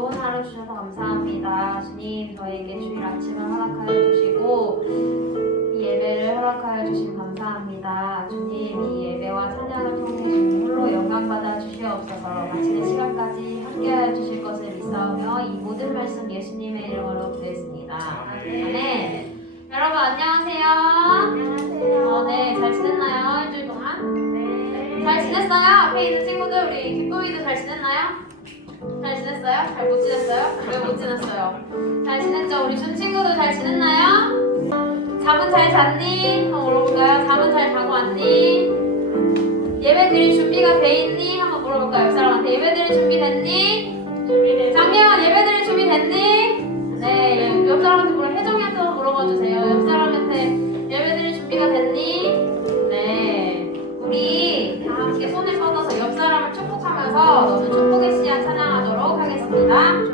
좋은 하루 주셔서 감사합니다. 주님, 저에게 주일 아침을 허락하여 주시고 이 예배를 허락하여 주신 감사합니다. 주님, 이 예배와 찬양을 통해 주님 홀로 영광받아 주시옵소서. 마치는 시간까지 함께하여 주실 것을 믿사오며 이 모든 말씀 예수님의 이름으로 기도했습니다. 아멘. 여러분 안녕하세요. 안녕하세요. 네, 잘 지냈나요? 일주일 동안? 네. 잘 지냈어요? 앞에 있는 친구들, 우리 기쁨이도 잘 지냈나요? 잘 지냈어요? 잘 못 지냈어요? 왜 못 지냈어요? 잘 지냈죠? 우리 준 친구들 잘 지냈나요? 잠은 잘 잤니? 한번 물어볼까요? 잠은 잘 자고 왔니? 예배 드릴 준비가 돼 있니? 한번 물어볼까요? 옆 사람한테 예배 드릴 준비 됐니? 준비됐어요. 장미연 예배 드릴 준비 됐니? 네, 옆 사람한테 혜정이한테 한번 물어봐 주세요. 옆 사람한테 예배 드릴 준비가 됐니? 네, 우리 다 함께 손을 뻗어서 옆 사람을 축복하면서 너는 축복의 씨앗 찬양하도록 하겠습니다.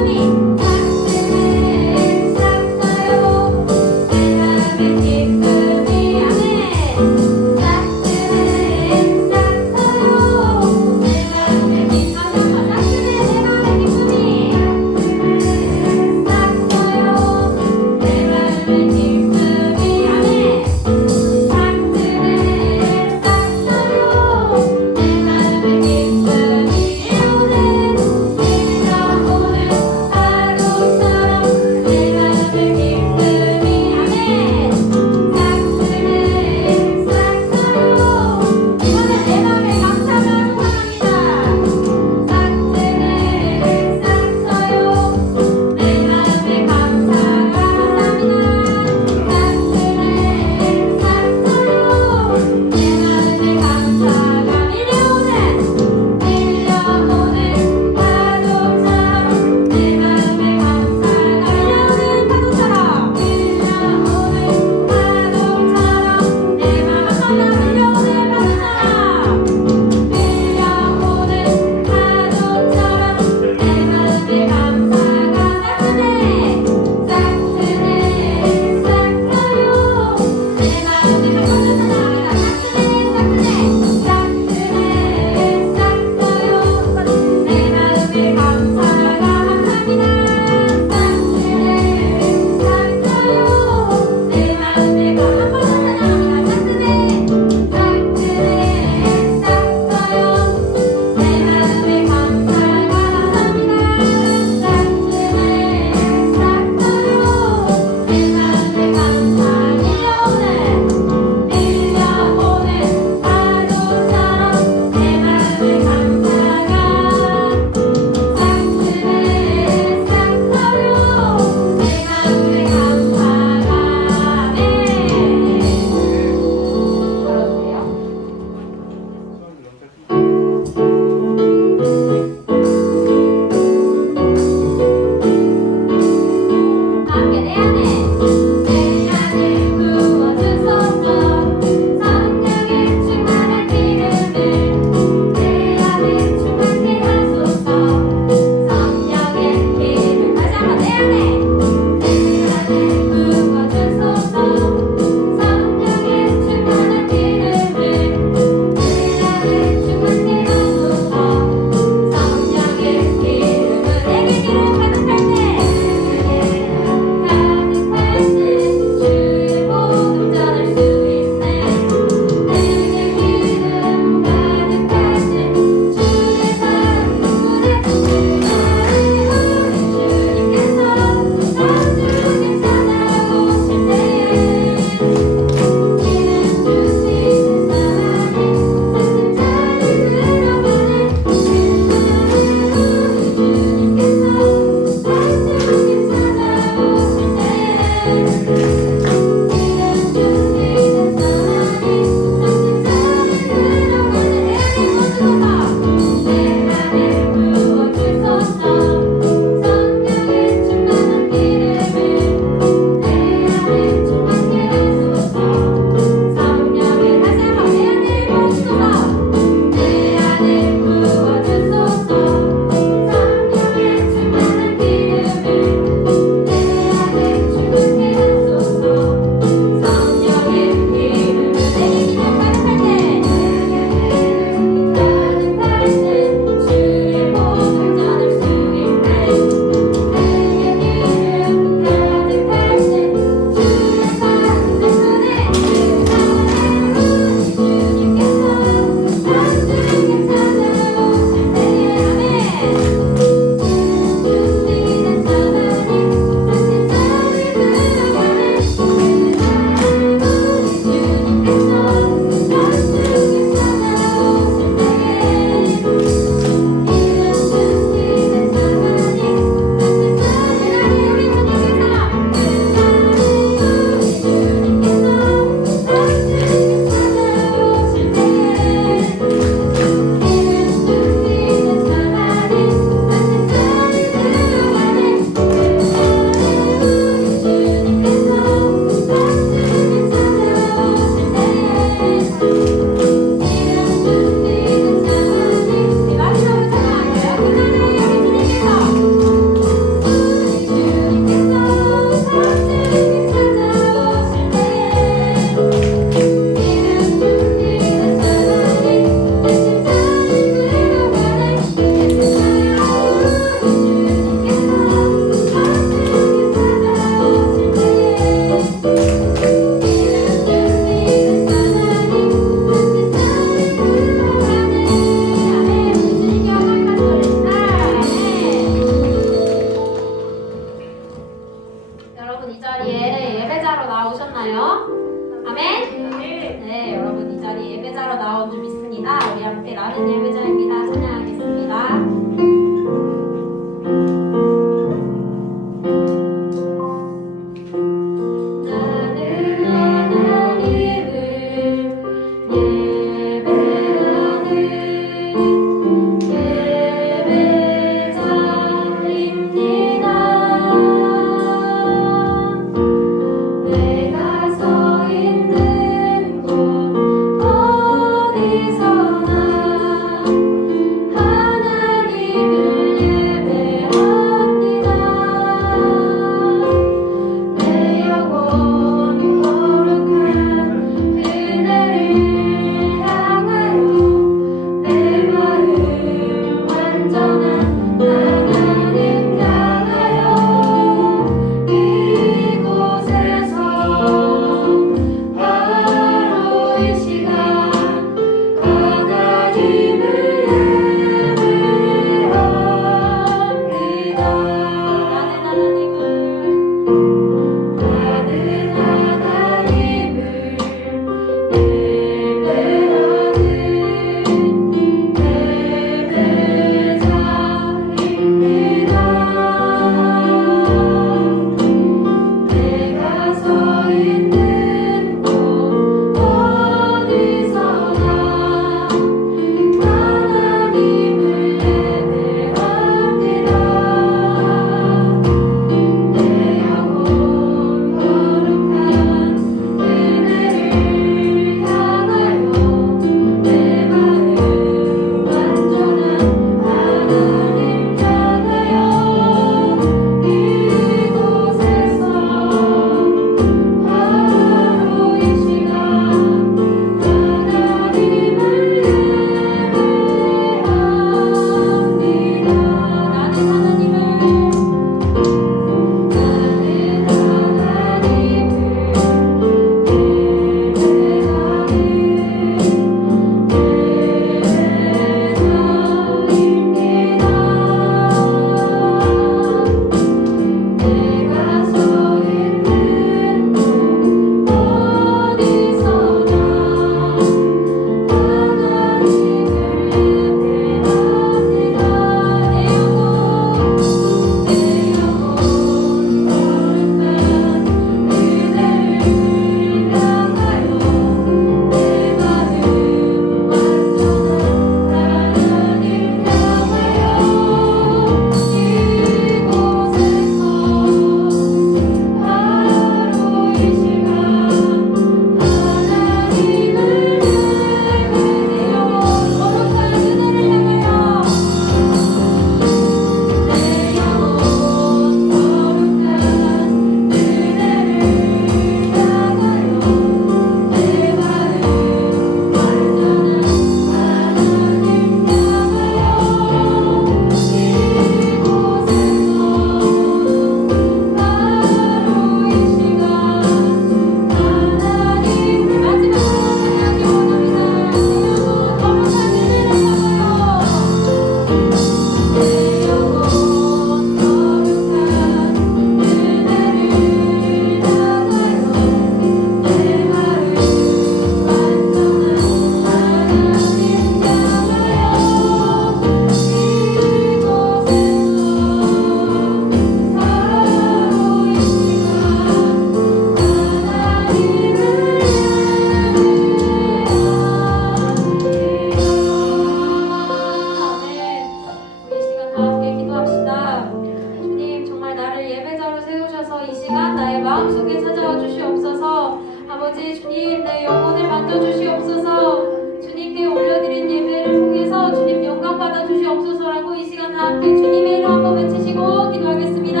주셔서 이 시간 나의 마음속에 찾아와 주시옵소서. 아버지 주님, 내 영혼을 만져주시옵소서. 주님께 올려드린 예배를 통해서 주님 영광 받아 주시옵소서라고 이 시간 다 함께 주님의 이름 한번 외치시고 기도하겠습니다.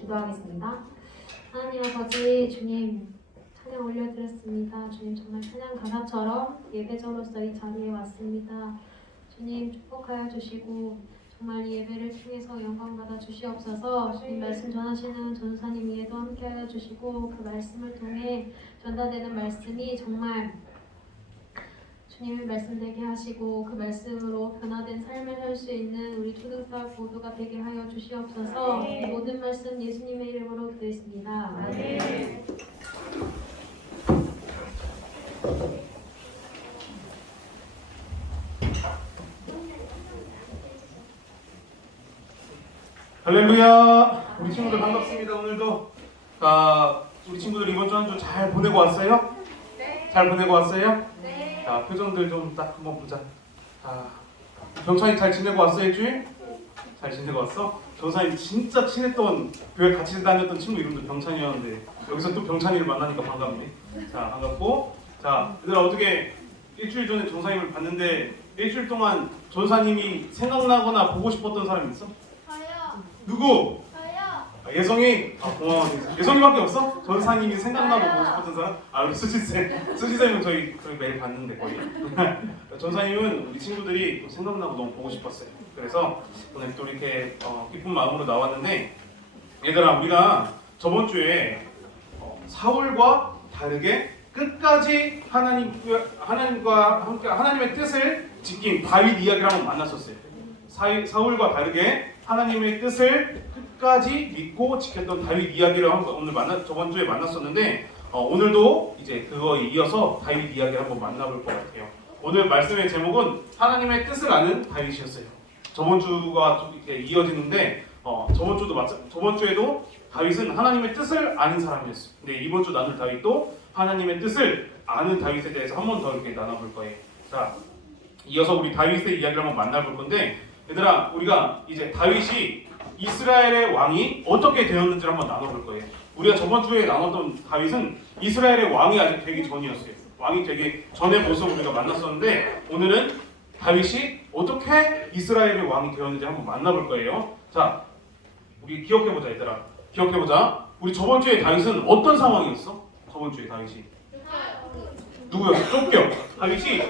기도하겠습니다. 하나님 아버지 주님 찬양 올려드렸습니다. 주님 정말 찬양 가사처럼 예배자로서 이 자리에 왔습니다. 주님 축복하여 주시고 정말 이 예배를 통해서 영광 받아 주시옵소서. 주님 말씀 전하시는 전사님 위에도 함께하여 주시고 그 말씀을 통해 전달되는 말씀이 정말 주님의 말씀 되게 하시고 그 말씀으로 변화된 삶을 살 수 있는 우리 초등사 모두가 되게 하여 주시옵소서. 모든 말씀 예수님의 이름으로 기도했습니다. 할렐루야. 우리 친구들 반갑습니다. 오늘도 우리 친구들 이번 주 한 주 잘 보내고 왔어요? 네. 잘 보내고 왔어요? 네. 자, 표정들 좀 딱 한번 보자. 병찬이 잘 지내고 왔어 일주일? 잘 지내고 왔어? 전사님 진짜 친했던 교회 같이 다녔던 친구 이름도 병찬이었는데 여기서 또 병찬이를 만나니까 반갑네. 자, 반갑고 자, 얘들아 어떻게 일주일 전에 전사님을 봤는데 일주일 동안 전사님이 생각나거나 보고 싶었던 사람 있어? 저요. 누구? 저요. 예성이? 고마워. 예성이밖에 없어? 전사님이 생각나고 보고 싶었던 사람? 우리 수지쌤. 수지쌤은 저희 매일 봤는데 거의. 전사님은 우리 친구들이 또 생각나고 너무 보고 싶었어요. 그래서 오늘 또 이렇게 기쁜 마음으로 나왔는데 얘들아 우리가 저번 주에 사울과 다르게 끝까지 하나님과 함께 하나님의 뜻을 지킨 다윗 이야기를 한번 만났었어요. 사울과 다르게 하나님의 뜻을 끝까지 믿고 지켰던 다윗 이야기를 오늘 저번 주에 만났었는데 오늘도 이제 그거에 이어서 다윗 이야기를 한번 만나볼 것 같아요. 오늘 말씀의 제목은 하나님의 뜻을 아는 다윗이었어요. 저번 주가 좀 이렇게 이어지는데 저번 주에도 다윗은 하나님의 뜻을 아는 사람이었어요. 근데 이번 주 나눌 다윗도 하나님의 뜻을 아는 다윗에 대해서 한 번 더 이렇게 나눠볼 거예요. 자, 이어서 우리 다윗의 이야기를 한번 만나볼 건데 얘들아 우리가 이제 다윗이 이스라엘의 왕이 어떻게 되었는지를 한번 나눠볼 거예요. 우리가 저번 주에 나눴던 다윗은 이스라엘의 왕이 아직 되기 전이었어요. 왕이 되기 전의 모습을 우리가 만났었는데 오늘은 다윗이 어떻게 이스라엘의 왕이 되었는지 한번 만나볼 거예요. 자, 우리 기억해보자 얘들아. 기억해보자. 우리 저번 주에 다윗은 어떤 상황이었어? 저번 주에 다윗이 누구였어? 쫓겨. 다윗이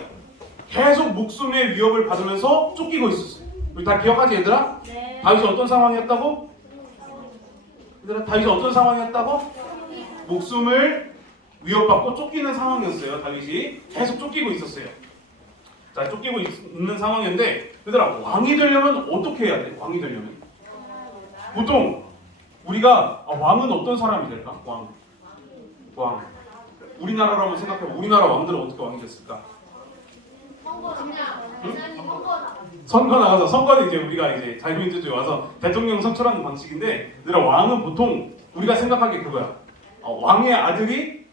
계속 목숨의 위협을 받으면서 쫓기고 있었어요. 우리 다 기억하지 얘들아? 네. 다윗이 어떤 상황이었다고? 얘들아 다윗이 어떤 상황이었다고? 목숨을 위협받고 쫓기는 상황이었어요. 다윗이 계속 쫓기고 있었어요. 자, 쫓기고 있는 상황인데 얘들아 왕이 되려면 어떻게 해야 돼? 왕이 되려면 보통 우리가 왕은 어떤 사람이 될까? 왕. 우리나라로 한번 생각해봐. 우리나라 왕들은 어떻게 왕이 됐을까? 선거 나가서 선거는 이제 우리가 이제 자유민주주의 와서 대통령 선출하는 방식인데 얘들아 왕은 보통 우리가 생각하기에 그거야. 왕의 아들이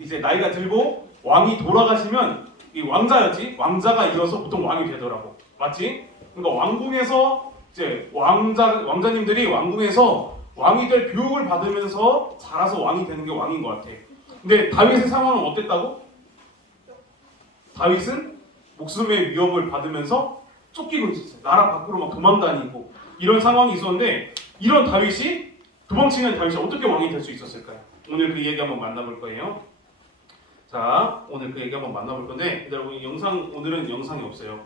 이제 나이가 들고 왕이 돌아가시면 이 왕자였지 왕자가 이어서 보통 왕이 되더라고. 맞지? 그러니까 왕궁에서 이제 왕자님들이 왕궁에서 왕이 될 교육을 받으면서 자라서 왕이 되는 게 왕인 것 같아. 근데 다윗의 상황은 어땠다고? 다윗은 목숨의 위협을 받으면서 쫓기고 있었어요. 나라 밖으로 막 도망다니고 이런 상황이 있었는데 이런 다윗이 도망치는 다윗이 어떻게 왕이 될 수 있었을까요? 오늘 그 얘기 한번 만나볼 거예요. 자, 오늘 그 얘기 한번 만나볼 건데 여러분 오늘은 영상이 없어요.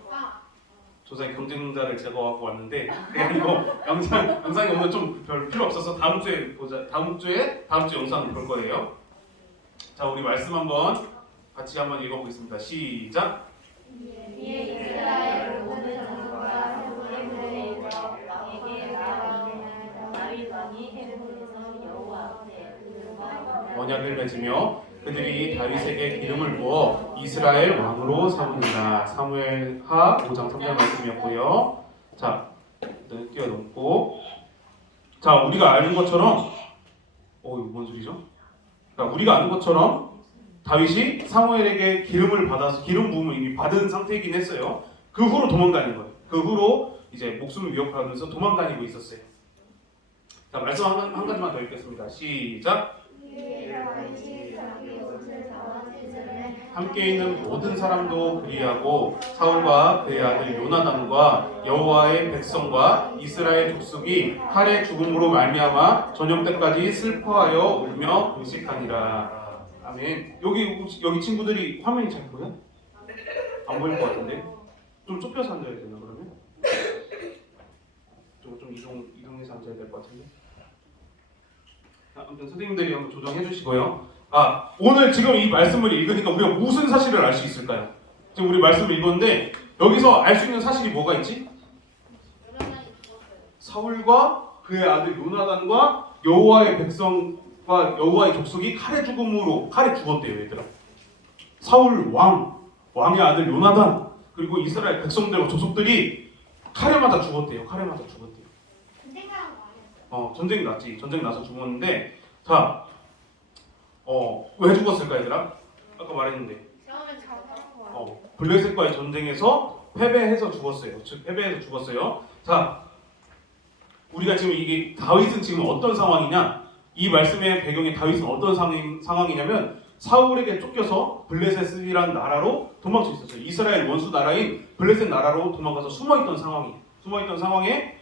조사의 경쟁자를 제거하고 왔는데 그게 아니고 영상이 오늘 좀 별 필요 없어서 다음 주에 보자. 다음 주 영상 볼 거예요. 자, 우리 말씀 한번 같이 한번 읽어보겠습니다. 시작. 이스라엘 모든 자손과 형제들의 이르러 왕에게 나아가며 다윗 왕이 헤브론에서 여호와 앞에 그들과 언약을 맺으며 그들이 다윗에게 기름을 부어 이스라엘 왕으로 삼으니라. 사무엘하 5장 3절 말씀이었고요. 자, 뛰어넘고 자, 우리가 아는 것처럼 이거 뭔 소리죠? 우리가 아는 것처럼 다윗이 사무엘에게 기름을 받아서 기름 부음을 이미 받은 상태이긴 했어요. 그 후로 도망다닌 거예요. 그 후로 이제 목숨을 위협하면서 도망다니고 있었어요. 자, 말씀 한 가지만 더 읽겠습니다. 시작. 함께 있는 모든 사람도 그리하고 사울과 그의 아들 요나단과 여호와의 백성과 이스라엘 족속이 칼의 죽음으로 말미암아 저녁 때까지 슬퍼하여 울며 금식하니라. 아멘. 여기 친구들이 화면이 잘 보여? 안 보일 것 같은데? 좀 좁혀서 앉아야 되나 그러면? 좀 이동해서 앉아야 될 것 같은데? 아무튼 선생님들이 한번 조정해 주시고요. 오늘 지금 이 말씀을 읽으니까 우리가 무슨 사실을 알 수 있을까요? 지금 우리 말씀을 읽었는데 여기서 알 수 있는 사실이 뭐가 있지? 사울과 그의 아들 요나단과 여호와의 백성과 여호와의 족속이 칼에 죽었대요, 얘들아. 사울 왕의 아들 요나단 그리고 이스라엘 백성들과 족속들이 칼에 맞아 죽었대요. 전쟁이 났지. 전쟁 나서 죽었는데 자, 왜 죽었을까 얘들아? 아까 말했는데 블레셋과의 전쟁에서 패배해서 죽었어요. 패배해서 죽었어요. 자, 우리가 지금 이게 다윗은 지금 어떤 상황이냐? 이 말씀의 배경에 다윗은 어떤 상황이냐면 사울에게 쫓겨서 블레셋이란 나라로 도망쳐 있었어요. 이스라엘 원수 나라인 블레셋 나라로 도망가서 숨어있던 상황에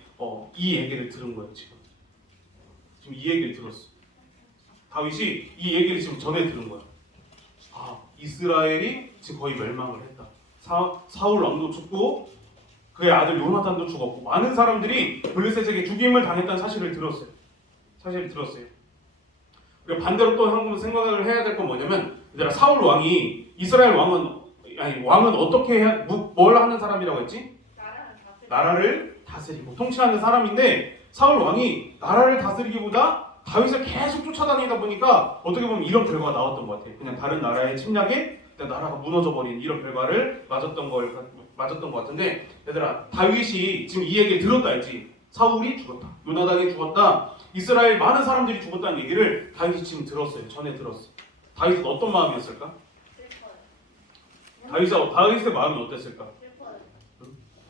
이 얘기를 들은 거예요. 지금 이 얘기를 들었어. 다윗이 이 얘기를 지금 전에 들은 거야. 이스라엘이 지금 거의 멸망을 했다. 사울 왕도 죽고 그의 아들 요나단도 죽었고 많은 사람들이 블레셋에게 죽임을 당했다는 사실을 들었어요. 그리고 반대로 또 한번 생각을 해야 될 건 뭐냐면 얘들아, 사울 왕이 이스라엘 왕은 어떻게 뭘 하는 사람이라고 했지? 나라를 다스리고 통치하는 사람인데 사울 왕이 나라를 다스리기보다 다윗을 계속 쫓아다니다 보니까 어떻게 보면 이런 결과가 나왔던 것 같아요. 그냥 다른 나라의 침략에 나라가 무너져버린 이런 결과를 맞았던 것 같은데 얘들아, 다윗이 지금 이 얘기를 들었다 했지. 사울이 죽었다, 요나단이 죽었다, 이스라엘 많은 사람들이 죽었다는 얘기를 다윗이 지금 들었어요. 전에 들었어. 다윗은 어떤 마음이었을까? 다윗의 마음이 어땠을까?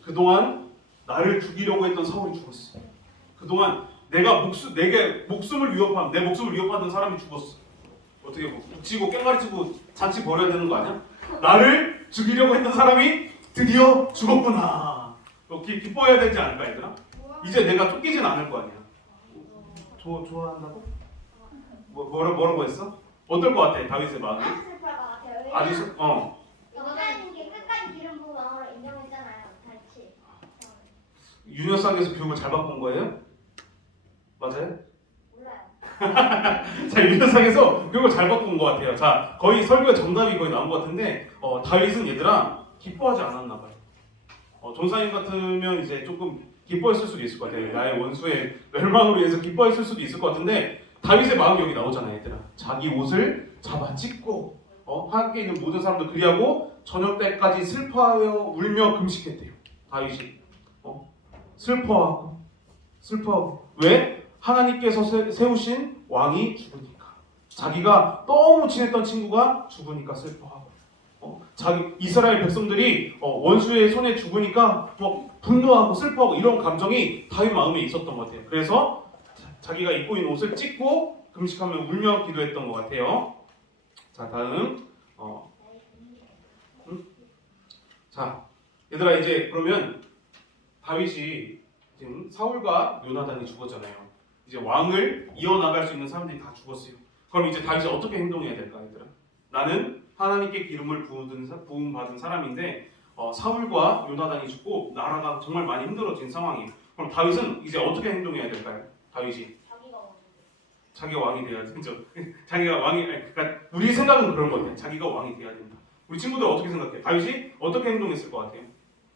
그동안 나를 죽이려고 했던 사울이 죽었어. 그동안 내게 목숨을 위협하는 사람이 죽었어. 어떻게 북치고 깽가리치고 잔치 벌여야 되는 거 아니야? 나를 죽이려고 했던 사람이 드디어 죽었구나. 기뻐해야 되지 않을까 얘들아? 이제 내가 쫓기진 않을 거 아니야. 좋아한다고? 뭐라고 했어? 어떨 것 같아 다윗의 마음이? 아주 끝까지 기름 부은 왕으로 인정했잖아요. 다윗이. 윤여상에서 교육을 잘 바꾼 거예요? 맞아요? 몰라요. 자, 윤여상에서 교육을 잘 바꾼 것 같아요. 자, 거의 설교의 정답이 거의 나온 것 같은데 다윗은 얘들아 기뻐하지 않았나 봐요. 전사님 같으면 이제 조금 기뻐했을 수도 있을 것 같아요. 나의 원수의 멸망으로 인해서 기뻐했을 수도 있을 것 같은데 다윗의 마음이 여기 나오잖아요, 얘들아. 자기 옷을 잡아 찢고 함께 있는 모든 사람들 그리하고 저녁 때까지 슬퍼하여 울며 금식했대요. 다윗이 슬퍼하고 왜? 하나님께서 세우신 왕이 죽으니까. 자기가 너무 친했던 친구가 죽으니까 슬퍼하고 이스라엘 백성들이 원수의 손에 죽으니까 분노하고 슬퍼하고 이런 감정이 다윗 마음에 있었던 것 같아요. 그래서 자기가 입고 있는 옷을 찢고 금식하며 울며 기도했던 것 같아요. 자, 다음 자, 얘들아 이제 그러면 다윗이 지금 사울과 요나단이 죽었잖아요. 이제 왕을 이어나갈 수 있는 사람들이 다 죽었어요. 그럼 이제 다윗이 어떻게 행동해야 될까, 얘들아? 나는 하나님께 기름을 부음받은 사람인데 사울과 요나단이 죽고 나라가 정말 많이 힘들어진 상황이에요. 그럼 다윗은 이제 어떻게 행동해야 될까요? 다윗이 자기가 왕이 돼야 되죠. 자기가 왕이 그러니까 우리 생각은 그런 거 같아요. 자기가 왕이 돼야 된다. 우리 친구들 어떻게 생각해? 다윗이 어떻게 행동했을 것 같아요?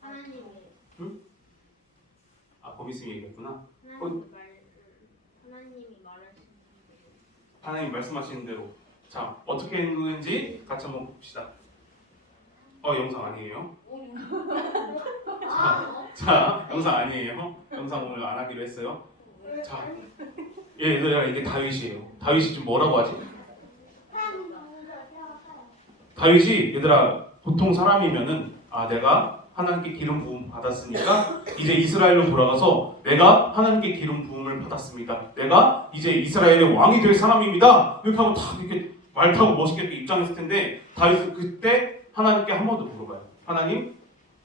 하나님이 응? 아, 거미쌤이 얘기했구나. 하나님이 말하신 대로 하나님 말씀하시는 대로. 자, 어떻게 행동했는지 같이 한번 봅시다. 영상 아니에요? 자, 영상 아니에요. 영상 오늘 안 하기로 했어요. 자, 얘들아 이게 다윗이에요. 다윗이 지금 뭐라고 하지? 다윗이 얘들아 보통 사람이면은 내가 하나님께 기름 부음 받았으니까 이제 이스라엘로 돌아가서 내가 하나님께 기름 부음을 받았습니다. 내가 이제 이스라엘의 왕이 될 사람입니다. 이렇게 하고 탁 이렇게 말 타고 멋있게 입장했을 텐데 다윗은 그때 하나님께 한 번 더 물어봐요. 하나님,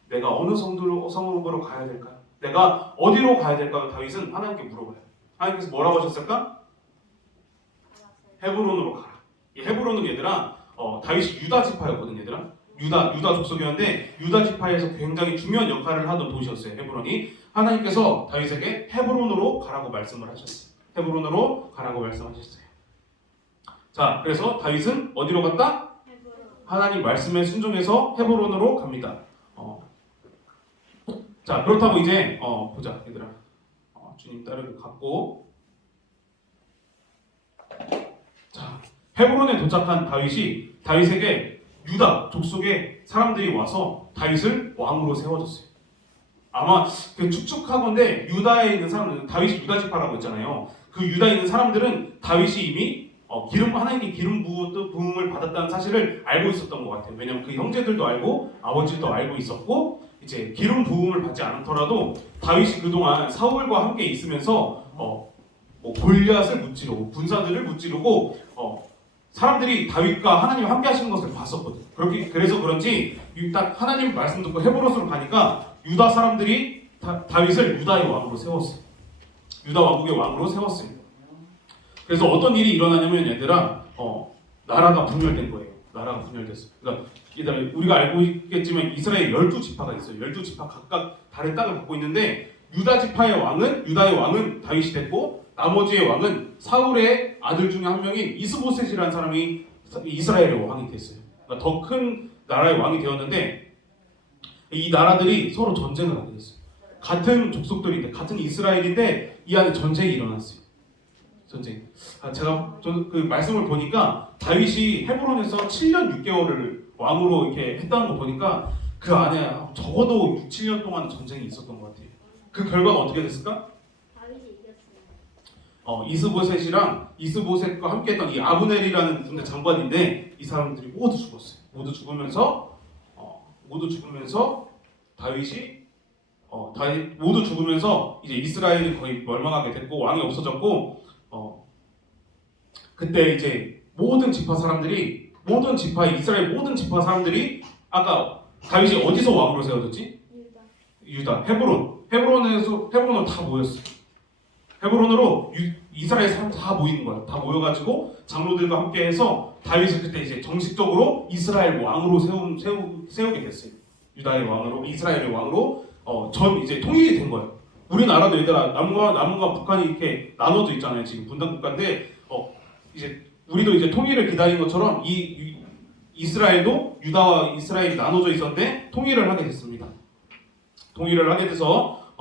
내가 어느 성으로 가야 될까요? 내가 어디로 가야 될까요? 다윗은 하나님께 물어봐요. 하나님께서 뭐라고 하셨을까? 헤브론으로 가라. 이 헤브론은 얘들아 다윗이 유다 지파였거든 얘들아. 유다 족속이었는데 유다 지파에서 굉장히 중요한 역할을 하던 도시였어요. 헤브론이. 하나님께서 다윗에게 헤브론으로 가라고 말씀을 하셨어요. 헤브론으로 가라고 말씀하셨어요. 자, 그래서 다윗은 어디로 갔다? 하나님 말씀에 순종해서 헤브론으로 갑니다. 자, 그렇다고 이제 보자 얘들아. 주님 따르고 갔고, 자, 헤브론에 도착한 다윗에게 유다 족속의 사람들이 와서 다윗을 왕으로 세워줬어요. 아마 그 추측하건대 유다에 있는 사람들, 다윗이 유다 지파라고 했잖아요. 그 유다에 있는 사람들은 다윗이 이미 하나님께 기름 부음을 받았다는 사실을 알고 있었던 것 같아요. 왜냐하면 그 형제들도 알고 아버지도 알고 있었고, 이제 기름 부음을 받지 않더라도 다윗이 그동안 사울과 함께 있으면서 뭐 골리앗을 무찌르고 군사들을 무찌르고 사람들이 다윗과 하나님 함께 하시는 것을 봤었거든. 그래서 그런지 딱 하나님 말씀 듣고 헤브론으로 가니까 유다 사람들이 다윗을 유다의 왕으로 세웠어요. 유다 왕국의 왕으로 세웠습니다. 그래서 어떤 일이 일어나냐면 얘들아 나라가 분열된 거예요. 나라가 분열됐어요. 그러니까 우리가 알고 있겠지만 이스라엘 12지파가 있어요. 12지파 각각 다른 땅을 갖고 있는데 유다의 왕은 다윗이 됐고 나머지의 왕은 사울의 아들 중에 한 명인 이스보셋이라는 사람이 이스라엘의 왕이 됐어요. 그러니까 더 큰 나라의 왕이 되었는데 이 나라들이 서로 전쟁을 하게 됐어요. 같은 족속들인데 같은 이스라엘인데 이 안에 전쟁이 일어났어요. 전쟁. 제가 그 말씀을 보니까 다윗이 헤브론에서 7년 6개월을 왕으로 이렇게 했다는 거 보니까 그 안에 적어도 6, 7년 동안 전쟁이 있었던 것 같아요. 그 결과가 어떻게 됐을까? 다윗이 이겼어요. 이스보셋과 함께했던 이 아브넬이라는 군대 장관인데 이 사람들이 모두 죽었어요. 모두 죽으면서 다윗이 모두 죽으면서 이제 이스라엘이 거의 멸망하게 됐고 왕이 없어졌고 그때 이제 이스라엘 모든 지파 사람들이 아까 다윗이 어디서 왕으로 세워졌지? 유다. 헤브론으로 다 모였어. 헤브론으로 이스라엘 사람 다 모이는 거야. 다 모여가지고 장로들과 함께해서 다윗을 그때 이제 정식적으로 이스라엘 왕으로 세우게 됐어요. 유다의 왕으로, 이스라엘의 왕으로 이제 통일이 된 거예요. 우리나라도 얘들아 남한과 북한이 이렇게 나눠져 있잖아요. 지금 분단 국가인데 이제 우리도 이제 통일을 기다린 것처럼 이스라엘도 유다와 이스라엘이 나눠져 있었는데 통일을 하게 됐습니다. 통일을 하게 돼서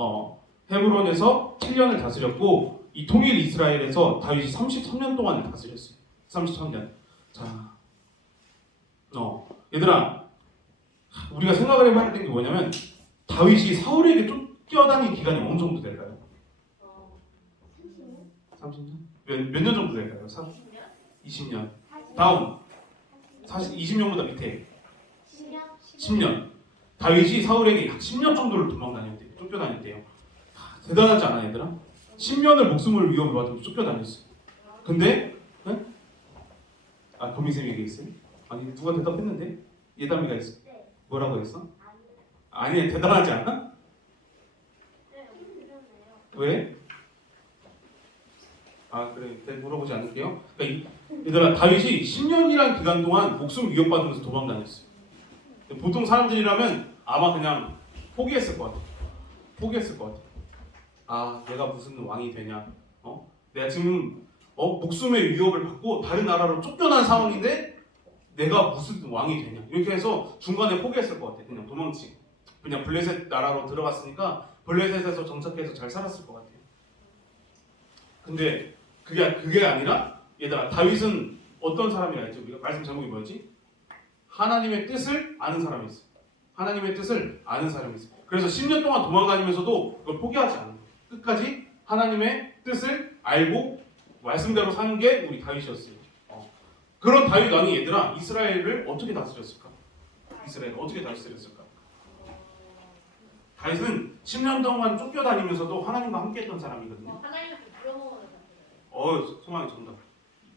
헤브론에서 7년을 다스렸고 이 통일 이스라엘에서 다윗이 33년 동안을 다스렸어요. 33년. 자, 얘들아 우리가 생각을 해봐야 되는 게 뭐냐면 다윗이 사울에게 쫓겨다닌 기간이 어느 정도 될까요? 30년? 몇 년 정도 될까요? 20년. 다음 20년보다 밑에 10년. 다윗이 사울에게 약 10년 정도를 도망다녔대요. 쫓겨다녔대요. 대단하지 않아 얘들아? 10년을 목숨을 위협을 받으면서 쫓겨다녔어요. 근데 거미쌤이 얘기했어요? 아니 누가 대답했는데? 예담이가 했어. 뭐라고 했어? 아니 대단하지 않아? 왜? 아 그래 물어보지 않을게요. 그러니까 얘들아 다윗이 10년이란 기간 동안 목숨 위협받으면서 도망다녔어요. 보통 사람들이라면 아마 그냥 포기했을 것 같아. 포기했을 것 같아. 아 내가 무슨 왕이 되냐? 내가 지금 목숨의 위협을 받고 다른 나라로 쫓겨난 상황인데 내가 무슨 왕이 되냐? 이렇게 해서 중간에 포기했을 것 같아. 그냥 도망치고 그냥 블레셋 나라로 들어갔으니까 블레셋에서 정착해서 잘 살았을 것 같아요. 근데 그게 아니라 얘들아 다윗은 어떤 사람이라 했죠? 우리가 말씀 제목이 뭐였지? 하나님의 뜻을 아는 사람이었어요. 하나님의 뜻을 아는 사람이었어요. 그래서 10년 동안 도망다니면서도 그걸 포기하지 않은 거예요. 끝까지 하나님의 뜻을 알고 말씀대로 사는 게 우리 다윗이었어요. 그런 다윗 왕이 얘들아 이스라엘을 어떻게 다스렸을까? 이스라엘을 어떻게 다스렸을까? 다윗은 10년 동안 쫓겨다니면서도 하나님과 함께했던 사람이거든요. 하나님을 부려먹어서 소망의 정답.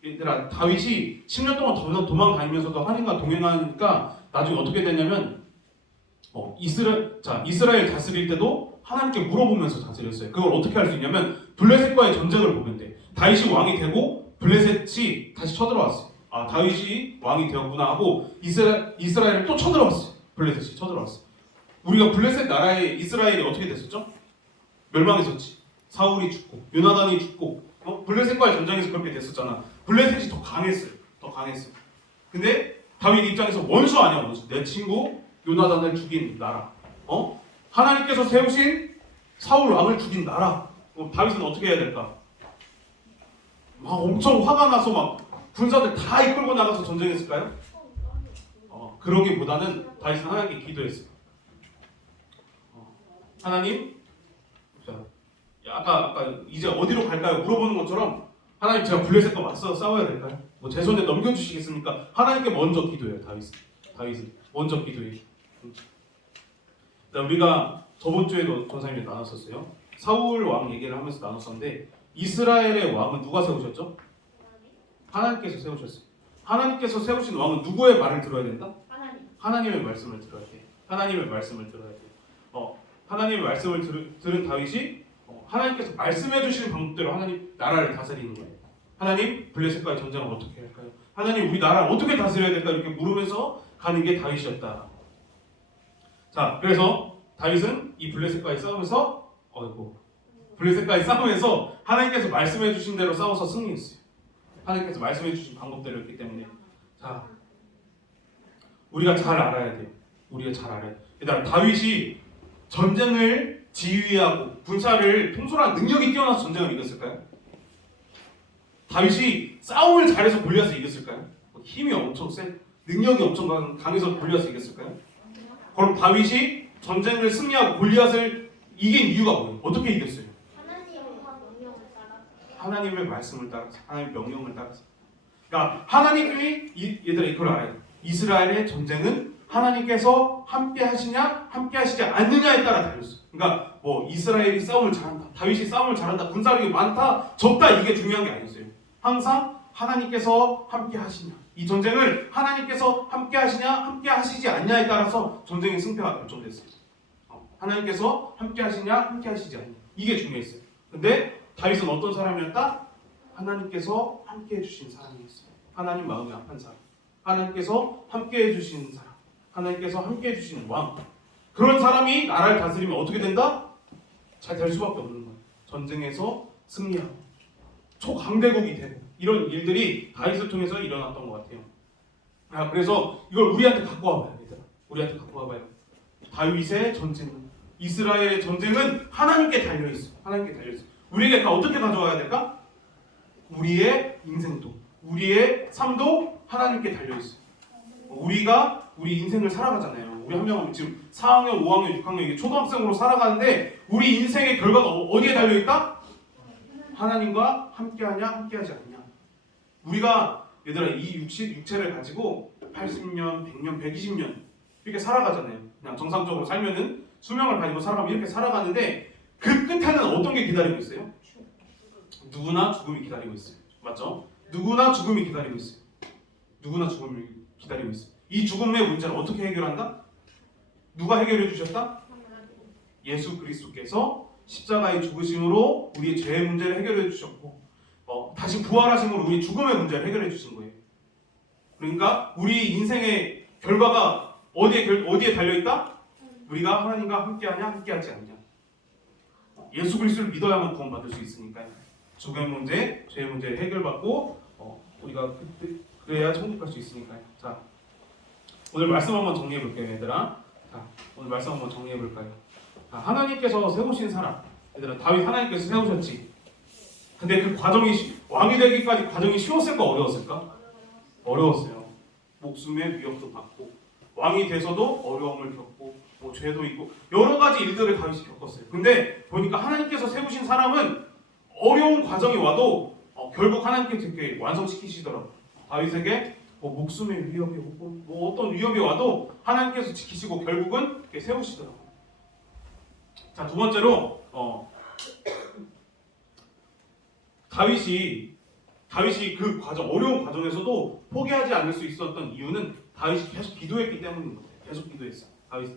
얘들아 다윗이 10년 동안 도망다니면서도 하나님과 동행하니까 나중에 어떻게 됐냐면 이스라엘 다스릴 때도 하나님께 물어보면서 다스렸어요. 그걸 어떻게 할 수 있냐면 블레셋과의 전쟁을 보면 돼. 다윗이 왕이 되고 블레셋이 다시 쳐들어왔어요. 아 다윗이 왕이 되었구나 하고 이스라엘을 또 쳐들어왔어요. 블레셋이 쳐들어왔어요. 우리가 블레셋 나라의 이스라엘이 어떻게 됐었죠? 멸망했었지. 사울이 죽고 요나단이 죽고 블레셋과의 전쟁에서 그렇게 됐었잖아. 블레셋이 더 강했어요. 더 강했어요. 근데 다윗 입장에서 원수 아니야 원수. 내 친구 요나단을 죽인 나라. 하나님께서 세우신 사울 왕을 죽인 나라. 다윗은 어떻게 해야 될까? 막 엄청 화가 나서 막 군사들 다 이끌고 나가서 전쟁했을까요? 그러기보다는 다윗은 하나님께 기도했어요. 하나님, 아까 이제 어디로 갈까요? 물어보는 것처럼 하나님 제가 블레셋과 맞서 싸워야 될까요? 제 손에 넘겨주시겠습니까? 하나님께 먼저 기도해요. 다윗은 먼저 기도해요. 우리가 저번 주에도 전사님이 나눴었어요. 사울 왕 얘기를 하면서 나눴었는데 이스라엘의 왕은 누가 세우셨죠? 하나님께서 세우셨어요. 하나님께서 세우신 왕은 누구의 말을 들어야 된다? 하나님의 말씀을 들어야 돼. 하나님의 말씀을 들어야 돼. 하나님의 말씀을 들은 다윗이 하나님께서 말씀해 주시는 방법대로 하나님 나라를 다스리는 거예요. 하나님 블레셋과의 전쟁을 어떻게 할까요? 하나님 우리 나라를 어떻게 다스려야 될까? 이렇게 물으면서 가는 게 다윗이었다. 자, 그래서 다윗은 이 블레셋과의 싸움에서 하나님께서 말씀해 주신 대로 싸워서 승리했어요. 하나님께서 말씀해 주신 방법대로 했기 때문에 자, 우리가 잘 알아야 돼요. 일단 다윗이 전쟁을 지휘하고 군사를 통솔한 능력이 뛰어나서 전쟁을 이겼을까요? 다윗이 싸움을 잘해서 골리앗을 이겼을까요? 힘이 엄청 센, 능력이 엄청 강해서 골리앗을 이겼을까요? 그럼 다윗이 전쟁을 승리하고 골리앗을 이긴 이유가 뭐예요? 어떻게 이겼어요? 하나님의 말씀을 따라서, 하나님의 명령을 따라서. 그러니까 하나님이 얘들아 이걸 알아야 돼. 이스라엘의 전쟁은 하나님께서 함께 하시냐, 함께 하시지 않느냐에 따라 달렸어. 그러니까 이스라엘이 싸움을 잘한다, 다윗이 싸움을 잘한다, 군사력이 많다, 적다 이게 중요한 게 아니었어요. 항상 하나님께서 함께 하시냐, 이 전쟁을 하나님께서 함께 하시냐, 함께 하시지 않냐에 따라서 전쟁의 승패가 결정됐어요. 하나님께서 함께 하시냐, 함께 하시지 않냐 이게 중요했어요. 근데 다윗은 어떤 사람이었다? 하나님께서 함께 해주신 사람이었어요. 하나님 마음이 합한 사람, 하나님께서 함께 해주신 사람, 하나님께서 함께 해주신 왕. 그런 사람이 나라를 다스리면 어떻게 된다? 잘 될 수밖에 없는 거예요. 전쟁에서 승리하고 초강대국이 되고 이런 일들이 다윗을 통해서 일어났던 것 같아요. 그래서 이걸 우리한테 갖고 와봐요. 얘들아. 우리한테 갖고 와봐요. 다윗의 전쟁은, 이스라엘의 전쟁은 하나님께 달려있어요. 하나님께 달려있어요. 우리에게 어떻게 가져와야 될까? 우리의 인생도, 우리의 삶도 하나님께 달려있어요. 우리가 우리 인생을 살아가잖아요. 우리 한 명은 지금 4학년, 5학년, 6학년 초등학생으로 살아가는데 우리 인생의 결과가 어디에 달려있다? 하나님과 함께하냐, 함께하지 않냐. 우리가 얘들아 이 육체를 가지고 80년, 100년, 120년 이렇게 살아가잖아요. 그냥 정상적으로 살면은 수명을 가지고 살아가면 이렇게 살아가는데 그 끝에는 어떤 게 기다리고 있어요? 누구나 죽음이 기다리고 있어요. 맞죠? 누구나 죽음이 기다리고 있어요. 누구나 죽음이 기다리고 있어요. 이 죽음의 문제를 어떻게 해결한다? 누가 해결해 주셨다? 예수 그리스도께서 십자가의 죽으심으로 우리의 죄의 문제를 해결해 주셨고 다시 부활하심으로 우리 죽음의 문제를 해결해 주신 거예요. 그러니까 우리 인생의 결과가 어디에 달려있다? 우리가 하나님과 함께하냐 함께하지 않냐. 예수 그리스도를 믿어야만 구원받을 수 있으니까요. 죽음의 문제, 죄의 문제를 해결받고 우리가 그래야 천국 갈 수 있으니까요. 자, 오늘 말씀 한번 정리해 볼게요, 얘들아. 자, 오늘 말씀 한번 정리해 볼까요? 자, 하나님께서 세우신 사람, 얘들아, 다윗 하나님께서 세우셨지. 근데 그 과정이 왕이 되기까지 과정이 쉬웠을까 어려웠을까? 어려웠어요. 목숨의 위협도 받고 왕이 돼서도 어려움을 겪고 뭐 죄도 있고 여러 가지 일들을 다윗이 겪었어요. 근데 보니까 하나님께서 세우신 사람은 어려운 과정이 와도 결국 하나님께서 이렇게 완성시키시더라고요. 다윗에게 목숨의 위협이 오고 뭐 어떤 위협이 와도 하나님께서 지키시고 결국은 이렇게 세우시더라고요. 자, 두 번째로 다윗이 그 과정, 어려운 과정에서도 포기하지 않을 수 있었던 이유는 다윗이 계속 기도했기 때문인 것 같아요. 계속 기도했어요. 다윗.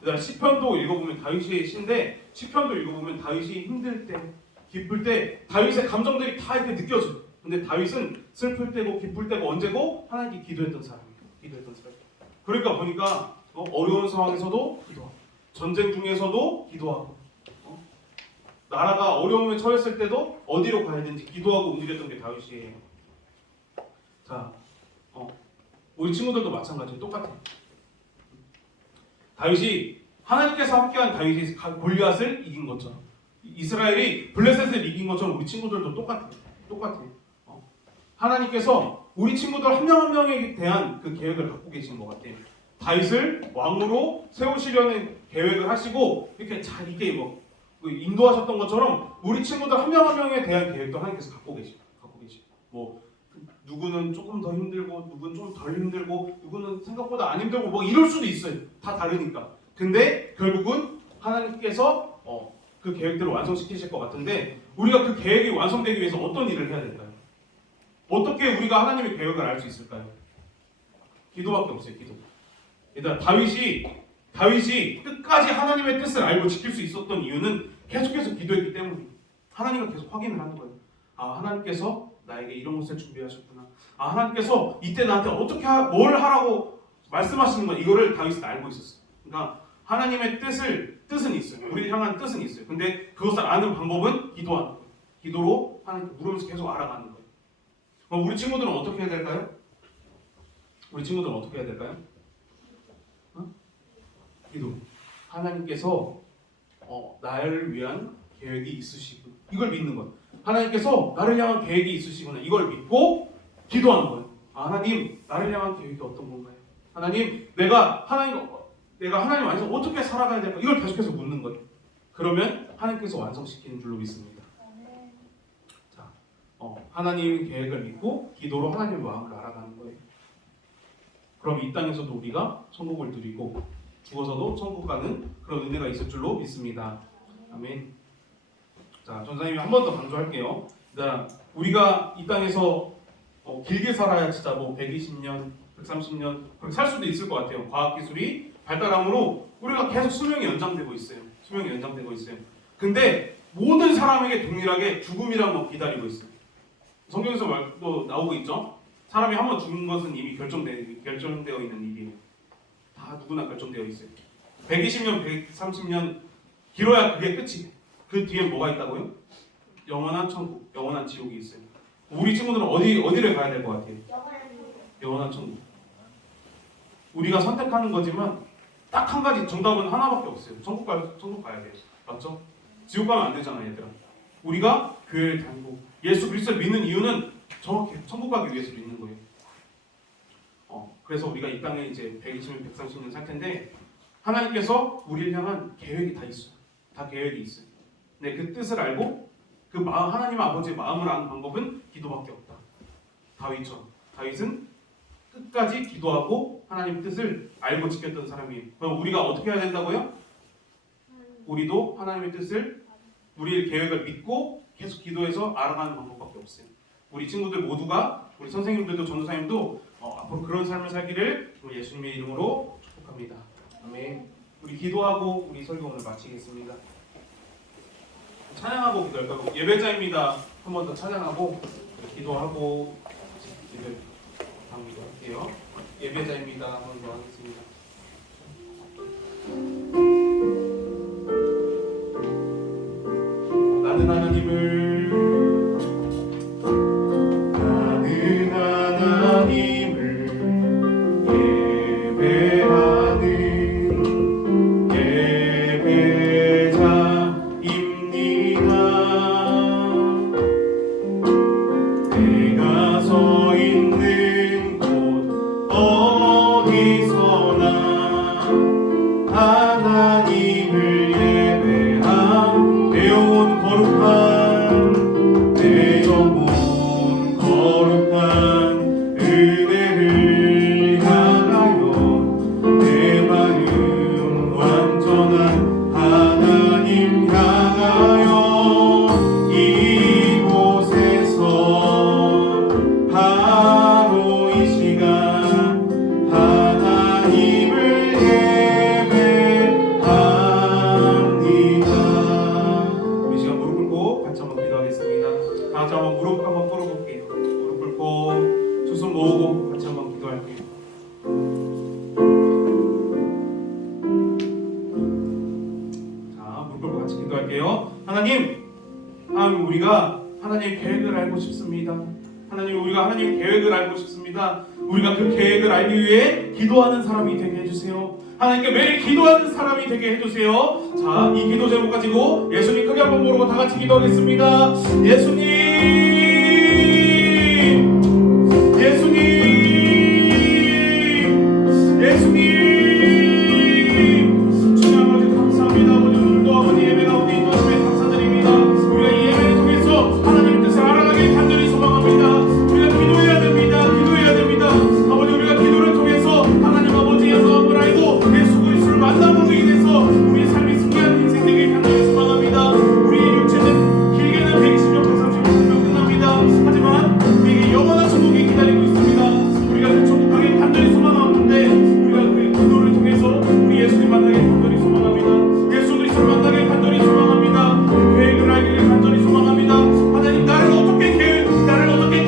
그다음 시편도 읽어보면 다윗의 시인데 시편도 읽어보면 다윗이 힘들 때, 기쁠 때 다윗의 감정들이 다 이렇게 느껴져요. 근데 다윗은 슬플 때고 기쁠 때고 언제고 하나님께 기도했던 사람이에요. 기도했던 사람. 그러니까 보니까 어려운 상황에서도 기도하고, 전쟁 중에서도 기도하고, 나라가 어려움에 처했을 때도 어디로 가야 되는지 기도하고 움직였던 게 다윗이에요. 자, 우리 친구들도 마찬가지예요. 똑같아요. 다윗이 하나님께서 함께한 다윗이 골리앗을 이긴 것처럼, 이스라엘이 블레셋을 이긴 것처럼 우리 친구들도 똑같아요. 하나님께서 우리 친구들 한 명 한 명에 대한 그 계획을 갖고 계신 것 같아요. 다윗을 왕으로 세우시려는 계획을 하시고 이렇게 잘 이렇게 인도하셨던 것처럼 우리 친구들 한 명 한 명에 대한 계획도 하나님께서 갖고 계시고 뭐 누구는 조금 더 힘들고 누구는 좀 덜 힘들고 누구는 생각보다 안 힘들고 뭐 이럴 수도 있어요. 다 다르니까. 근데 결국은 하나님께서 그 계획들을 완성시키실 것 같은데 우리가 그 계획이 완성되기 위해서 어떤 일을 해야 될까요? 어떻게 우리가 하나님의 계획을 알 수 있을까요? 기도밖에 없어요. 기도. 얘들아, 다윗이 끝까지 하나님의 뜻을 알고 지킬 수 있었던 이유는 계속해서 기도했기 때문이에요. 하나님을 계속 확인을 하는 거예요. 아, 하나님께서 나에게 이런 것을 준비하셨구나. 아, 하나님께서 이때 나한테 뭘 하라고 말씀하시는 건 이거를 다윗은 알고 있었어요. 그러니까 하나님의 뜻은 있어요. 우리를 향한 뜻은 있어요. 근데 그것을 아는 방법은 기도하는 거예요. 기도로 하나님께 물으면서 계속 알아가는 거예요. 그럼 우리 친구들은 어떻게 해야 될까요? 기도. 하나님께서 나를 위한 계획이 있으시고 이걸 믿는 거예요. 하나님께서 나를 향한 계획이 있으시구나. 이걸 믿고 기도하는 거예요. 아, 하나님, 나를 향한 계획이 어떤 건가요? 하나님, 내가 하나님 안에서 어떻게 살아가야 될까? 이걸 계속해서 묻는 거예요. 그러면 하나님께서 완성시키는 줄로 믿습니다. 자, 하나님의 계획을 믿고 기도로 하나님의 마음을 알아가는 거예요. 그럼 이 땅에서도 우리가 천국을 누리고 죽어서도 천국 가는 그런 은혜가 있을 줄로 믿습니다. 아멘. 자, 전사님이 한 번 더 강조할게요. 우리가 이 땅에서 길게 살아야 진짜 120년, 130년 그렇게 살 수도 있을 것 같아요. 과학기술이 발달함으로 우리가 계속 수명이 연장되고 있어요. 근데 모든 사람에게 동일하게 죽음이란 거 기다리고 있어요. 성경에서 말도 나오고 있죠. 사람이 한 번 죽는 것은 이미 결정되어 있는 일이에요. 다 누구나 결정되어 있어요. 120년, 130년 길어야 그게 끝이에요. 그 뒤에 뭐가 있다고요? 영원한 천국, 영원한 지옥이 있어요. 우리 친구들은 어디를 가야 될 것 같아요? 영원한 천국. 우리가 선택하는 거지만 딱 한 가지 정답은 하나밖에 없어요. 천국 가야 돼요. 맞죠? 지옥 가면 안 되잖아요, 얘들아. 우리가 교회를 다니고 예수 그리스도를 믿는 이유는 정확히 천국 가기 위해서 믿는 거예요. 그래서 우리가 이 땅에 이제 120년, 130년 살 텐데 하나님께서 우리를 향한 계획이 다 있어요. 다 계획이 있어요. 근데 그 뜻을 알고 그 하나님 아버지의 마음을 아는 방법은 기도밖에 없다. 다윗은 끝까지 기도하고 하나님 뜻을 알고 지켰던 사람이에요. 그럼 우리가 어떻게 해야 된다고요? 우리도 하나님의 뜻을, 우리의 계획을 믿고 계속 기도해서 알아가는 방법밖에 없어요. 우리 친구들 모두가, 우리 선생님들도 전도사님도 앞으로 그런 삶을 살기를 예수님의 이름으로 축복합니다. 아멘. 우리 기도하고 우리 설교 오늘 마치겠습니다. 찬양하고 기도할까요? 예배자입니다. 한 번 더 찬양하고 기도하고 예배 기도할게요. 예배자입니다. 한 번 더 하겠습니다. 나는 하나님을 예배하는 예배자입니다. 내가 서 있는 곳 어디서나 하나님을 예배함. 내 영혼 거룩한 내 영혼 거룩한 은혜를 향하여 내 마음 완전한 하나님 향하여 이곳에서 바로 이 시간 하나님을 예배합니다. 우리 시간 무릎 꿇고 같이 한번 기도하겠습니다. 다 같이 한번 무릎 한번 꿇어볼게요. 무릎 꿇고 두 손 모으고 같이 한번 기도할게요. 자, 무릎 꿇고 같이 기도할게요. 하나님, 우리가 하나님의 계획을 알고 싶습니다. 하나님, 우리가 하나님의 계획을 알고 싶습니다. 우리가 그 계획을 알기 위해 기도하는 사람이 되게 해주세요. 하나님께 매일 기도하는 사람이 되게 해주세요. 자, 이 기도 제목 가지고 예수님 크게 한번 부르고 다 같이 기도하겠습니다. 예수님, 예수님, 예수님. 주님 아버지 감사합니다. 아버지 오늘도 아버지 예배 가운데 인도하심에 감사드립니다. 우리가 이 예배를 통해서 하나님 뜻을 알아가길 간절히 소망합니다. 우리가 기도해야 됩니다. 기도해야 됩니다. 아버지 우리가 기도를 통해서 하나님 아버지의 마음을 알고 예수 그리스도를 만남으로 인해서 우리의 삶이 승리하는 인생 되길 간절히 소망합니다. 우리의 육체는 길게는 120년, 135년 끝납니다. 하지만 우리에게 영원한 천국이 기다리고 있습니다. 우리가 그 천국 가길 간절히 소망하는데 우리가 그 기도를 통해서 우리 예수님 만나길 간절히 소망합니다. 예수 그리스도를 만나길 간절히 소망합니다. 그 계획을 알기를 간절히 소망합니다. 하나님 나를 어떻게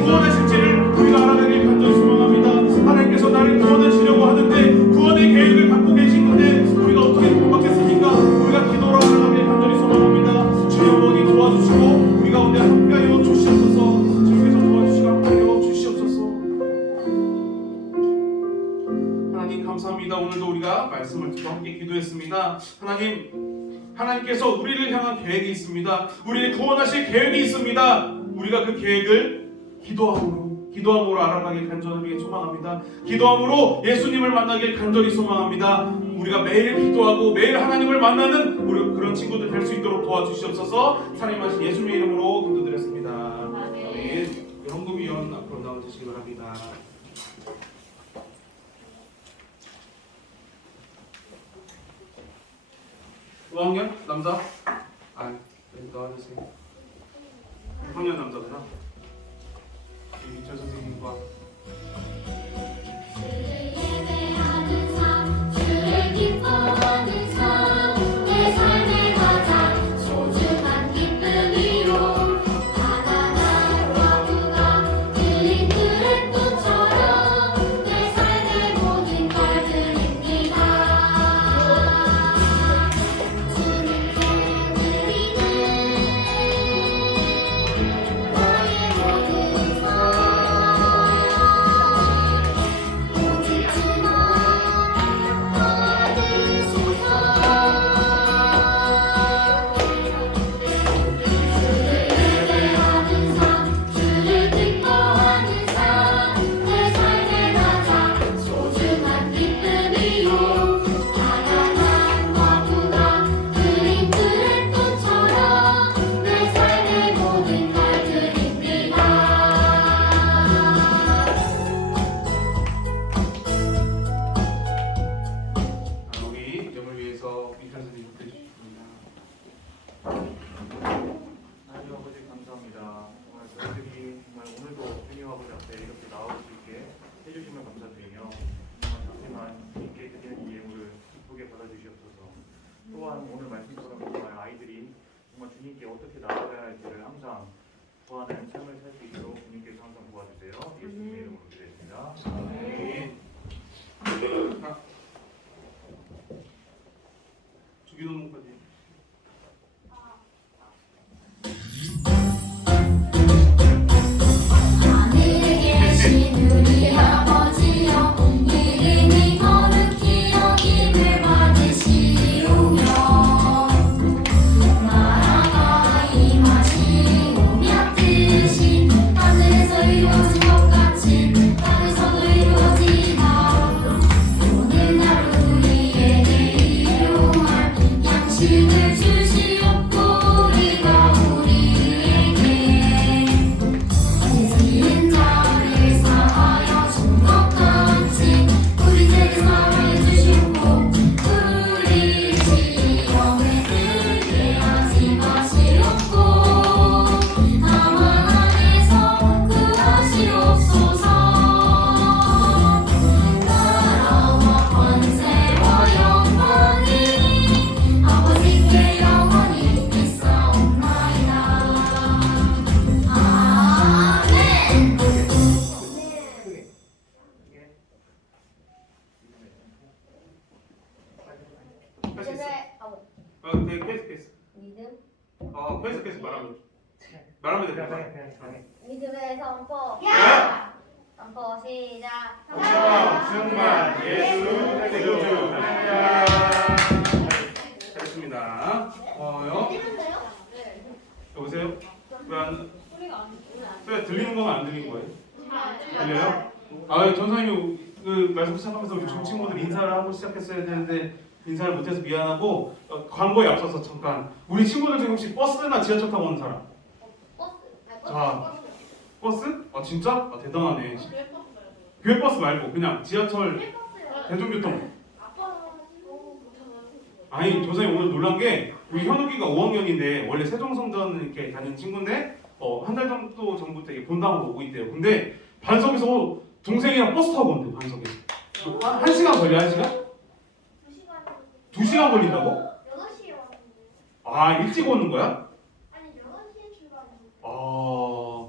구원하실지를 우리가 알아가길 간절히 소망합니다. 하나님께서 나를 구원하시려고 하는데 구원의 계획을 갖고 계시는데 우리가 어떻게 구원받겠습니까? 우리가 기도로 알아가길 간절히 소망합니다. 주여 원이 도와주시고 우리 가운데 함께하여 주시옵소서. 주님께서 도와주시고 함께하여 주시옵소서. 하나님 감사합니다. 오늘도 우리가 말씀을 듣고 함께 기도했습니다. 하나님께서 우리를 향한 계획이 있습니다. 우리를 구원하실 계획이 있습니다. 우리가 그 계획을 기도함으로 알아가길 간절히 소망합니다. 기도함으로 예수님을 만나길 간절히 소망합니다. 우리가 매일 기도하고 매일 하나님을 만나는 우리 그런 친구들 될 수 있도록 도와주시옵소서. 사랑하신 예수님의 이름으로 기도드렸습니다. 아멘. 헌금위원 앞으로 나와주시기 바랍니다. 노학년 남자? 나와주세요. 6학년 남자구나. 이철 선생님과 예배하는 삶, 주를 기뻐하는 삶, 내 삶의 가장 소중한 기쁨이요. 바다나 누가 드린 그릇도처럼 내 삶의 모든 걸 드립니다. 주를 드리는 너의 모든 삶. 어떻게 나아가야 할지를 항상 구하는 삶을 살 수 있도록 주님께서 항상 도와주세요. 예수님의 이름으로 기도했습니다. 주기도 목까지. 하늘에 계신 우리 아버지여 이름이 거룩히 여김을 받으시오며 나라가 임하시오며 뜻이 하늘에서 이루어진 것 같이 땅에서도 이루어지이다. 오늘 하루 우리에게 일용할 양식을 주시옵고 우리가 우리에게 죄지은 자를 사하여 준 것 같이 우리 죄를 사하여 주시옵고 우리 시험에 들게 하지 마시옵고 다만 안에서 구하시옵소서. 나라와 권세와 영광이 아버지께 영원히 있사옵나이다. 아멘. 할 수 있어. 계속. 믿음, 계속 말하면 돼. 믿음의 선포. 선포 시작. 승만 예수 그리스도. 잘했습니다. 여보세요? 왜 들리는 거면 안 들리는 거예요? 들려요? 전사님이 그 말씀 시작하면서 우리 중 친구들 인사를 하고 시작했어야 되는데 인사를 못해서 미안하고 광고에 앞서서 잠깐 우리 친구들 중에 혹시 버스나 지하철 타고 오는 사람? 자, 버스? 아 진짜? 아 대단하네. 교회 버스 말고 그냥 지하철 대중교통. 아니 전사님 오늘 놀란 게 우리 현욱이가 5학년인데 원래 세종성전 이렇게 다니는 친구인데 한 달 정도 전부터 이게 본당으로 오고 있대요. 근데 반석에서 동생이랑 버스 타고 온대요. 반석에서. 1시간 걸려? 1시간? 2시간 걸린다고? 6시에 왔는데. 아 일찍 오는 거야? 아니 6시에 출발했는데. 아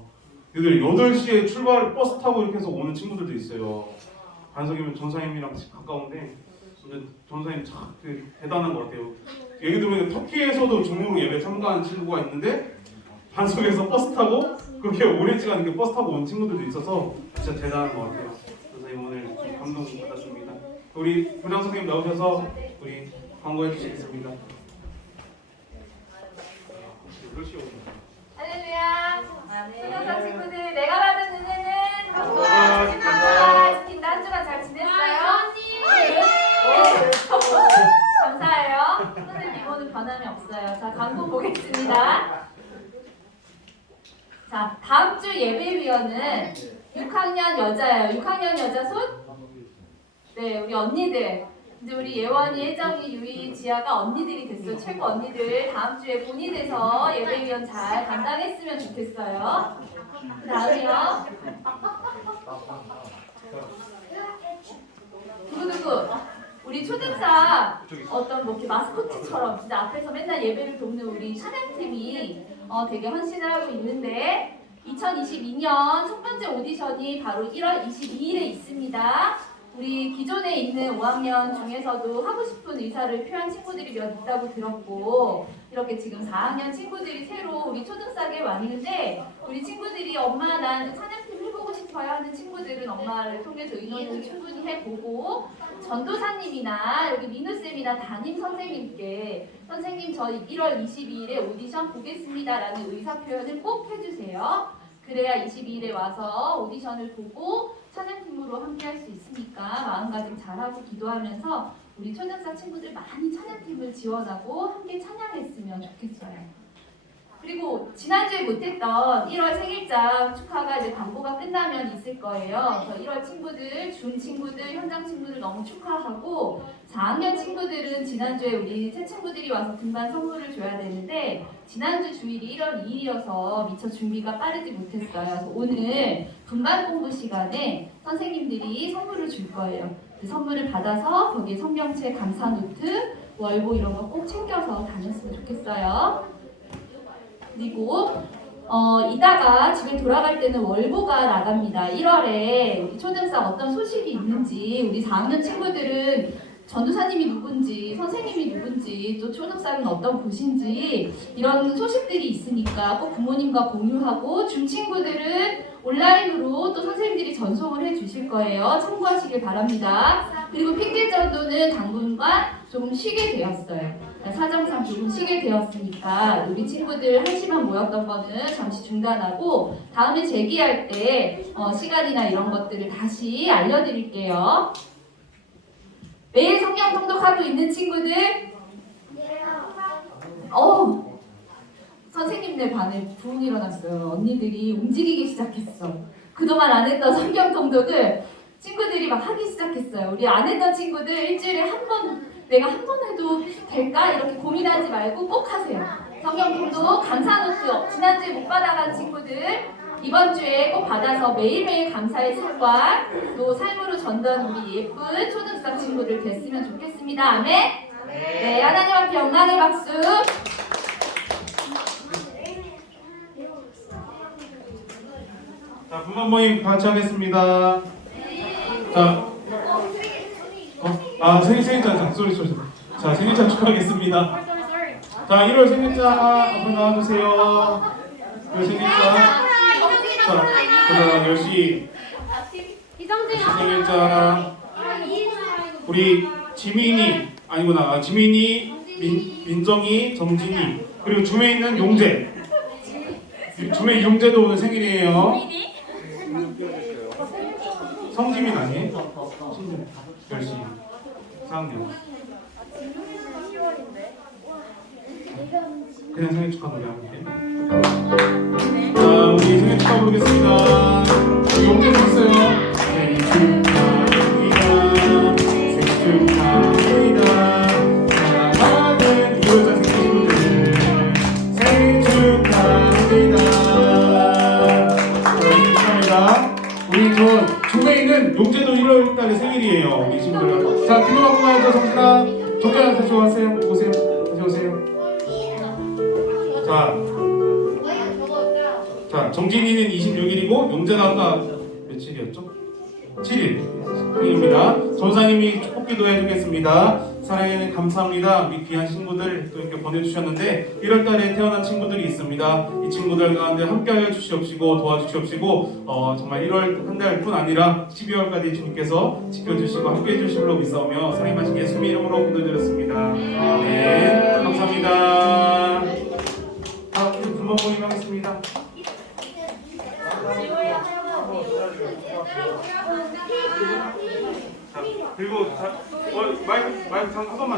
얘들 8시에 출발 버스 타고 이렇게 해서 오는 친구들도 있어요. 반석이면 전사님이랑 가까운데 근데 전사님 참 대단한 것 같아요. 얘기 들으면 터키에서도 중으로 예배 참가한 친구가 있는데 반석에서 버스 타고 그렇게 오래 시간 이렇게 버스 타고 온 친구들도 있어서 진짜 대단한 것 같아요. 전사님 오늘 좀 감동 받았습니다. 우리 부장 선생님 나오셔서 우리 광고해 주시겠습니다. 할렐루야. 초등학생 친구들 내가 받은 은혜는 감사합니다. 지킨다. 한 주간 잘 지냈어요? 감사해요. 오늘 미모는 변함이 없어요. 자, 광고 보겠습니다. 자, 다음 주 예배위원은 6학년 여자예요. 6학년 여자 손? 네, 우리 언니들. 이제 우리 예원이, 혜정이, 유이, 지아가 언니들이 됐어요. 최고 언니들. 다음 주에 본이 돼서 예배위원 잘 감당했으면 좋겠어요. 그 다음이요. 누구? 우리 초등사 어떤 뭐 이렇게 마스코트처럼 진짜 앞에서 맨날 예배를 돕는 우리 찬양팀이 되게 헌신을 하고 있는데 2022년 첫 번째 오디션이 바로 1월 22일에 있습니다. 우리 기존에 있는 5학년 중에서도 하고 싶은 의사를 표한 친구들이 몇 있다고 들었고 이렇게 지금 4학년 친구들이 새로 우리 초등사계에 왔는데 우리 친구들이 엄마 난 찬양팀 해보고 싶어요 하는 친구들은 엄마를 통해서 의논을 충분히 해보고 전도사님이나 여기 민우쌤이나 담임 선생님께 선생님 저 1월 22일에 오디션 보겠습니다 라는 의사표현을 꼭 해주세요. 그래야 22일에 와서 오디션을 보고 찬양팀으로 함께 할 수 있으니까 마음가짐 잘하고 기도하면서 우리 초등사 친구들 많이 찬양팀을 지원하고 함께 찬양했으면 좋겠어요. 그리고 지난주에 못했던 1월 생일장 축하가 이제 광고가 끝나면 있을 거예요. 그래서 1월 친구들, 중 친구들, 현장 친구들 너무 축하하고 4학년 친구들은 지난주에 우리 새 친구들이 와서 등반 선물을 줘야 되는데 지난주 주일이 1월 2일이어서 미처 준비가 빠르지 못했어요. 그래서 오늘 분반 공부 시간에 선생님들이 선물을 줄 거예요. 그 선물을 받아서 거기에 성경책, 감사 노트, 월보 이런 거 꼭 챙겨서 다녔으면 좋겠어요. 그리고 이따가 집에 돌아갈 때는 월보가 나갑니다. 1월에 우리 초등상 어떤 소식이 있는지, 우리 4학년 친구들은 전도사님이 누군지, 선생님이 누군지, 또 초등상은 어떤 곳인지 이런 소식들이 있으니까 꼭 부모님과 공유하고, 중 친구들은 온라인으로 또 선생님들이 전송을 해주실 거예요. 참고하시길 바랍니다. 그리고 핑계전도는 당분간 조금 쉬게 되었어요. 사정상 조금 쉬게 되었으니까 우리 친구들 1시만 모였던 거는 잠시 중단하고 다음에 재기할 때 시간이나 이런 것들을 다시 알려드릴게요. 매일 성경 통독하고 있는 친구들? 선생님네 반에 부흥 일어났어요. 언니들이 움직이기 시작했어. 그동안 안 했던 성경 통독을 친구들이 막 하기 시작했어요. 우리 안 했던 친구들 일주일에 한 번, 내가 한 번 해도 될까? 이렇게 고민하지 말고 꼭 하세요. 성경 통독, 감사 노트 지난주에 못 받아간 친구들 이번 주에 꼭 받아서 매일매일 감사의 습관, 또 삶으로 전도한 우리 예쁜 초등학생 친구들 됐으면 좋겠습니다. 아멘? 네, 하나님 앞에 영광의 박수. 자, 분만 모임 같이 하겠습니다. 자, 생일자, 쏘리. 자, 생일자 축하하겠습니다. 자, 1월 생일자 앞으로 나와주세요. 1월 생일자. 자, 그다음 10시 생일자 우리 지민이 아니구나. 지민이, 민정이, 정진이, 그리고 줌에 있는 용재. 줌에 용재도 오늘 생일이에요. 성지민 아니에요? 성지민. 10시 4학년. 그냥 생일 축하 노래 함께. 자, 우리 생일 축하 부르겠습니다. 우리 용재도 있어요. 생일 축하합니다. 생일 축하합니다. 사랑하는 2월자 생일 친구들 생일 축하합니다. 생일 축하합니다. 우리 줌에 있는 용재도 1월달에 생일이에요. 우리 친구들. 자, 기도 받고 가야죠. 정신아. 정신아 다시 오세요. 오세요. 다시 오세요. 자, 정진이는 26일이고 용재는 아까 며칠이었죠? 7일입니다. 전사님이 축복기도 해주겠습니다. 사랑해 감사합니다. 우리 귀한 친구들 또 이렇게 보내주셨는데 1월달에 태어난 친구들이 있습니다. 이 친구들 가운데 함께하여 주시옵시고 도와주시옵시고 정말 1월 한 달뿐 아니라 12월까지 주님께서 지켜주시고 함께해 주실로 믿사오며 사랑하신 예수님의 이름으로 기도드렸습니다. 네, 감사합니다. 우리 부모 모임 하겠습니다. 자, 그리고 마이크 잠깐 한 번만.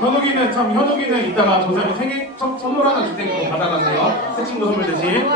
현욱이는 이따가 전사님 생일 선물 하나 줄 테니까 받아가세요. 새 친구 선물 대신.